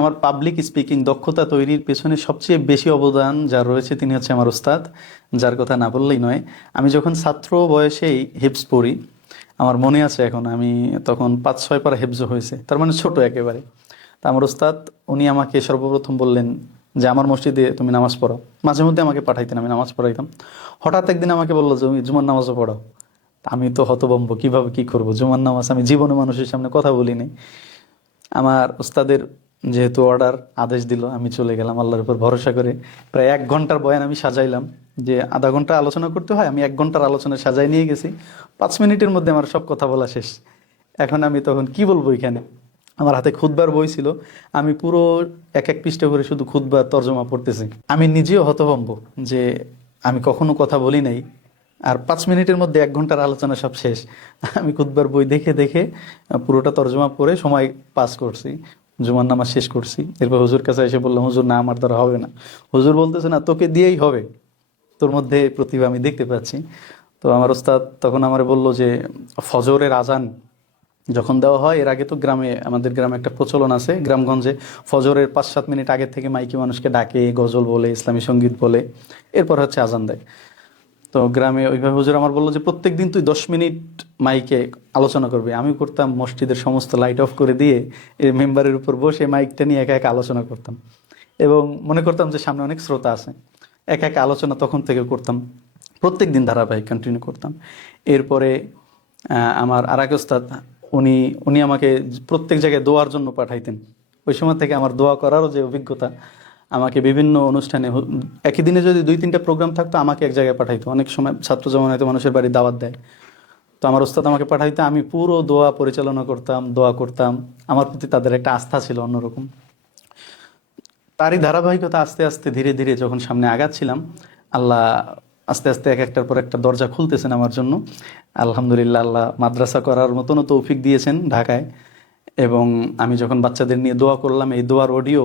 আমার public speaking দক্ষতা তৈরির পেছনে সবচেয়ে বেশি অবদান যার রয়েছে তিনি হচ্ছে আমার উস্তাদ, যার কথা না বললেই নয়। আমি যখন ছাত্র বয়সেই হিফজ পড়ি, আমার মনে আছে এখন, আমি তখন 5-6 পারা হিফজ হয়েছে, তার মানে ছোট একেবারে। তা আমার উস্তাদ উনি আমাকে সর্বপ্রথম বললেন যে আমার মসজিদে তুমি নামাজ পড়ো। মাঝে মধ্যে আমাকে পাঠাইতেন, আমি নামাজ পড়াইতাম। হঠাৎ একদিন আমাকে বললো যে তুমি জুমার নামাজও পড়াও। তা আমি তো হতভম্ব, কিভাবে কি করব, জুমার নামাজ আমি জীবনে মানুষের সামনে কথা বলিনি। আমার উস্তাদের যেহেতু অর্ডার, আদেশ দিল, আমি চলে গেলাম আল্লাহর উপর ভরসা করে। প্রায় 1 ঘন্টার বয়ান আমি সাজাইলাম, যে আধা ঘন্টা আলোচনা করতে হয়, আমি 1 ঘন্টার আলোচনা সাজাই নিয়ে গেছি। 5 মিনিটের মধ্যে আমার সব কথা বলা শেষ। এখন আমি তখন কি বলবো এখানে, আমার হাতে খুতবার বই ছিল, আমি পুরো এক এক পৃষ্ঠা করে শুধু খুতবার তর্জমা পড়তেছি। আমি নিজেও হতভম্ব যে আমি কখনো কথা বলি নাই, আর 5 মিনিটের মধ্যে 1 ঘন্টার আলোচনা সব শেষ। আমি খুতবার বই দেখে দেখে পুরোটা তর্জমা পড়ে সময় পাস করছি, জুমার নামাজ শেষ করছি। এরপর হুজুর কাছে এসে বললাম, হুজুর না, আমার দ্বারা হবে না। হুজুর বলতেছে, না, তোকে দিয়েই হবে, তোর মধ্যে প্রতিভা আমি দেখতে পাচ্ছি। তো আমার ওস্তাদ তখন আমার বলল যে ফজরের আজান যখন দেওয়া হয়, এর আগে তো গ্রামে, আমাদের গ্রামে একটা প্রচলন আছে, গ্রামগঞ্জে ফজরের 5-7 মিনিট আগের থেকে মাইকি মানুষকে ডাকে, গজল বলে, ইসলামী সঙ্গীত বলে, এরপর হচ্ছে আজান দেয়। তো গ্রামে ওইভাবে হুজুর আমার বললো যে প্রত্যেক দিন তুই 10 মিনিট মাইকে আলোচনা করবি। আমি করতাম মসজিদের সমস্ত লাইট অফ করে দিয়ে এই মেম্বারের উপর বসে মাইকটা নিয়ে একা একা আলোচনা করতাম, এবং মনে করতাম যে সামনে অনেক শ্রোতা আছে। একা একা আলোচনা তখন থেকে করতাম, প্রত্যেক দিন ধারাবাহিক কন্টিনিউ করতাম। এরপরে আমার আর এক ওস্তাদ, উনি উনি আমাকে প্রত্যেক জায়গায় দোয়ার জন্য পাঠাইতেন। ওই সময় থেকে আমার দোয়া করারও যে অভিজ্ঞতা, আমাকে বিভিন্ন অনুষ্ঠানে একই দিনে যদি 2-3টা প্রোগ্রাম থাকতো, আমাকে এক জায়গায় পাঠাইতো। অনেক সময় ছাত্র জমানায় মানুষের বাড়ি দাওয়াত দেয়, তো আমার ওস্তাদ আমাকে পাঠাইতো, আমি পুরো দোয়া পরিচালনা করতাম, দোয়া করতাম। আমার প্রতি তাদের একটা আস্থা ছিল অন্যরকম। তারই ধারাবাহিকতা আস্তে আস্তে ধীরে ধীরে যখন সামনে আগাচ্ছিলাম, আল্লাহ আস্তে আস্তে এক একটার পর একটা দরজা খুলতেছেন আমার জন্য। আলহামদুলিল্লাহ, আল্লাহ মাদ্রাসা করার মতনও তৌফিক দিয়েছেন ঢাকায়। এবং আমি যখন বাচ্চাদের নিয়ে দোয়া করলাম, এই দোয়ার অডিও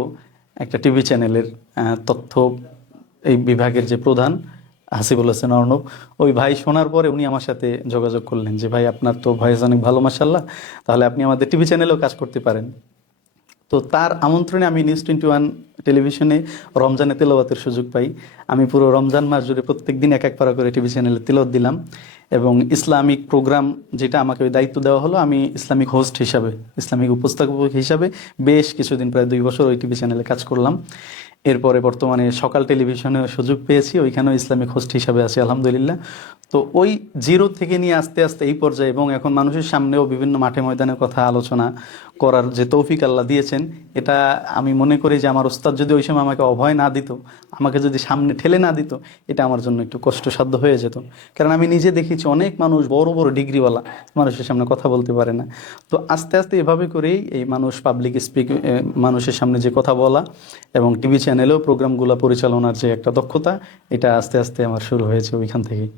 একটা টিভি চ্যানেলের তথ্য এই বিভাগের যে প্রধান হাসিবুল হোসেন অর্ণব, ওই ভাই শোনার পরে উনি আমার সাথে যোগাযোগ করলেন যে ভাই, আপনার তো ভয়েস অনেক ভালো মাশাআল্লাহ, তাহলে আপনি আমাদের টিভি চ্যানেলেও কাজ করতে পারেন। তো তার আমন্ত্রণে আমি নিউজ 21 টেলিভিশনে রমজানে তেলাওয়াতের সুযোগ পাই। আমি পুরো রমজান মাস জুড়ে প্রত্যেকদিন এক এক পারা করে টিভি চ্যানেলে তেলাওয়াত দিলাম। এবং ইসলামিক প্রোগ্রাম যেটা আমাকে ওই দায়িত্ব দেওয়া হলো, আমি ইসলামিক হোস্ট হিসাবে, ইসলামিক উপস্থাপক হিসাবে বেশ কিছুদিন, প্রায় 2 বছর ওই টিভি চ্যানেলে কাজ করলাম। এরপরে বর্তমানে সকাল টেলিভিশনে সুযোগ পেয়েছি, ওইখানেও ইসলামিক হোস্ট হিসাবে আছি আলহামদুলিল্লাহ। তো ওই জিরো থেকে নিয়ে আস্তে আস্তে এই পর্যায়ে, এবং এখন মানুষের সামনেও বিভিন্ন মাঠে ময়দানে কথা আলোচনা করার যে তৌফিক আল্লাহ দিয়েছেন, এটা আমি মনে করি যে আমার ওস্তাদ যদি ওই সময় আমাকে অভয় না দিত, আমাকে যদি সামনে ঠেলে না দিত, এটা আমার জন্য একটু কষ্টসাধ্য হয়ে যেত। কারণ আমি নিজে দেখেছি অনেক মানুষ বড় বড় ডিগ্রিওয়ালা মানুষের সামনে কথা বলতে পারে না। তো আস্তে আস্তে এভাবে করেই এই মানুষ পাবলিক মানুষের সামনে যে কথা বলা এবং টিভি চ্যানেলেও প্রোগ্রামগুলো পরিচালনার যে একটা দক্ষতা, এটা আস্তে আস্তে আমার শুরু হয়েছে ওইখান থেকেই।